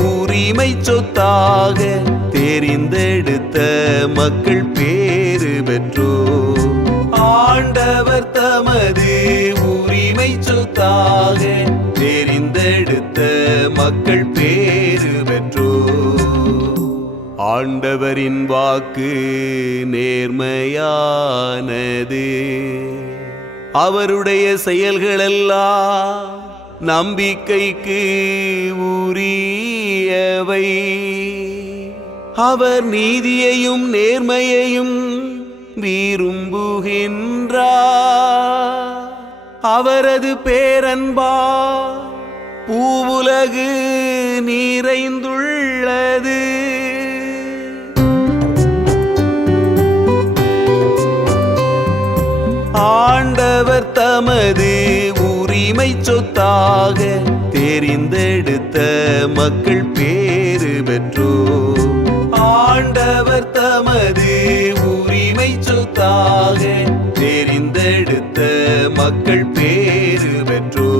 உரிமை சொத்தாக தெரிந்தெடுத்த மக்கள் பேறு பெற்றோ? ஆண்டவர் தமது உரிமை சொத்தாக தெரிந்தெடுத்த மக்கள் பேறு பெற்றோ? ஆண்டவரின் வாக்கு நேர்மையானது. அவருடைய செயல்களெல்லாம் நம்பிக்கைக்கு உரியவை. அவர் நீதியையும் நேர்மையையும் விரும்புகின்றார். அவரது பேரன்பா பூவுலகு நிறைந்துள்ளது ஆண்டவர் தமது உரிமை சொத்தாக தெரிந்தெடுத்த மக்கள் பேறு பெற்றோ? ஆண்டவர் தமது உரிமை சொத்தாக தெரிந்தெடுத்த மக்கள் பேறு பெற்றோ?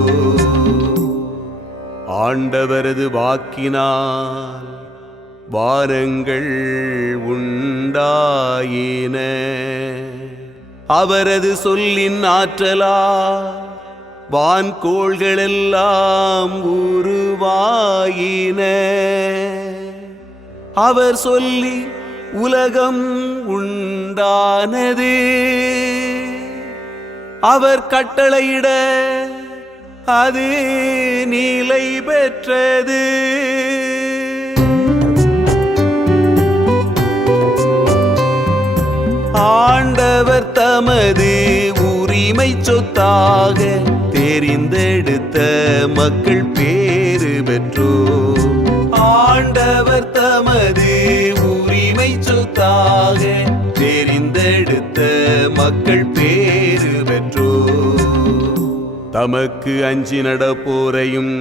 ஆண்டவரது வாக்கினால் வாரங்கள் உண்டாயின. அவரது சொல்லின் ஆற்றலா வான்கோள்களெல்லாம் உருவாயின. அவர் சொல்லி உலகம் உண்டானது. அவர் கட்டளையிட அது நிலை பெற்றது. ஆண்டவர் தமது உரிமை சொத்தாக தெரிந்தெடுத்த மக்கள் பேறு பெற்றோ? ஆண்டவர் தமது உரிமை சொத்தாக தெரிந்தெடுத்த மக்கள் பேறு பெற்றோ? தமக்கு அஞ்சி நடப்போரையும்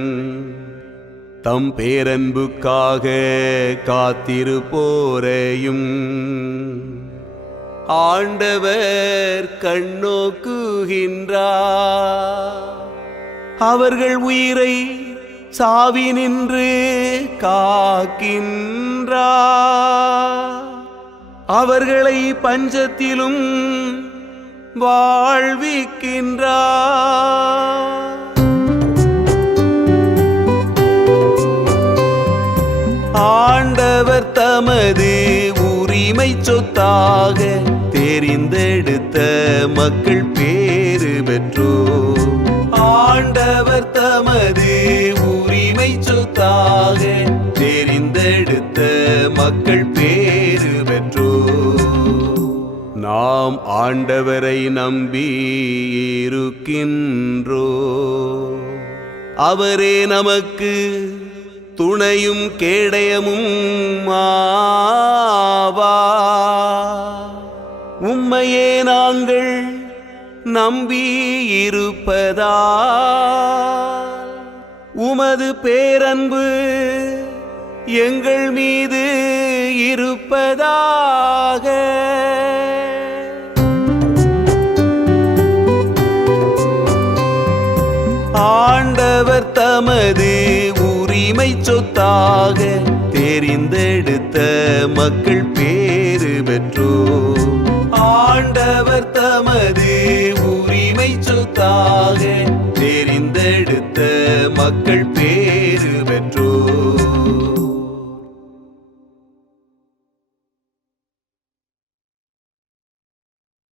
தம் பேரன்புக்காக காத்திருப்போரையும் ஆண்டவர் கண்ணோக்குகின்றார். அவர்கள் உயிரை சாவி நின்று காக்கின்றா. அவர்களை பஞ்சத்திலும் வாழ்விக்கின்றார் ஆண்டவர் தமது உரிமை சொத்தாக தெரிந்தெடுத்த மக்கள் பேறு பெற்றோர். சொத்தாக தெரிந்தெடுத்த மக்கள் பேரு பெற்றோ. நாம் ஆண்டவரை நம்பி இருக்கின்றோ. அவரே நமக்கு துணையும் கேடயமும் மாவா உம்மையே நாங்கள் நம்பி இருப்பதா. உமது பேரன்பு எங்கள் மீது இருப்பதாக. ஆண்டவர் தமது உரிமை சொத்தாக தெரிந்தெடுத்த மக்கள் பேறு பெற்றோ. ஆண்டவர் தமது உரிமை சொத்தாக தெரிந்தெடுத்த மக்கள் பேறு பெற்றோர்.